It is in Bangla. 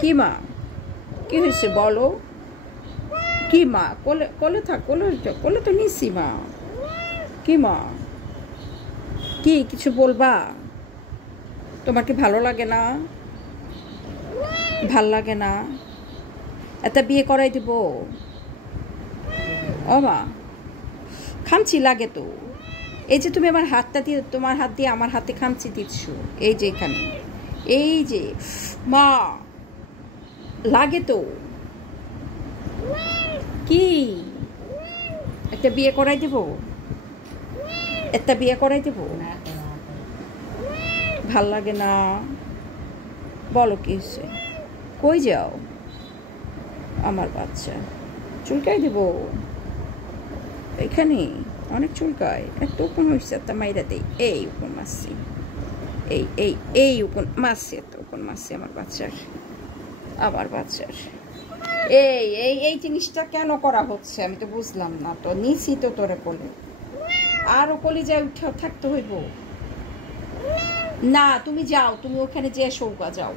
কি মা, কি হয়েছে বলো? কি মা, কোলে কোলে থাক, কোলে তো নিছি মা। কি মা, কি কিছু বলবা? তোমার কি ভালো লাগে না? ভাল লাগে না? একটা বিয়ে করাই দিব? ও মা, খামচি লাগে তো। এই যে তুমি আমার হাতটা দিয়ে, তোমার হাত দিয়ে আমার হাতে খামচি দিচ্ছ, এই যে এখানে, এই যে মা, লাগে তো। কি একটা বিয়ে করাই দেব? একটা বিয়ে করাই দেব? ভাল লাগে না? বলো কি হয়েছে? কই যাও আমার বাচ্চা? চুলকাই দেব এখানে, অনেক চুলকায়। এত উপন হয়েছে, একটা মাইরা দেই। এই উপন মারছি, এই উপন মারছি, এত উপন মারছি আমার বাচ্চার। এই জিনিসটা কেন করা হচ্ছে আমি তো বুঝলাম না তো। নিছি তো তোরে কোলে, আরও কলিজায় উঠে থাকতে হইব না। তুমি যাও, তুমি ওখানে যে শৌকা যাও।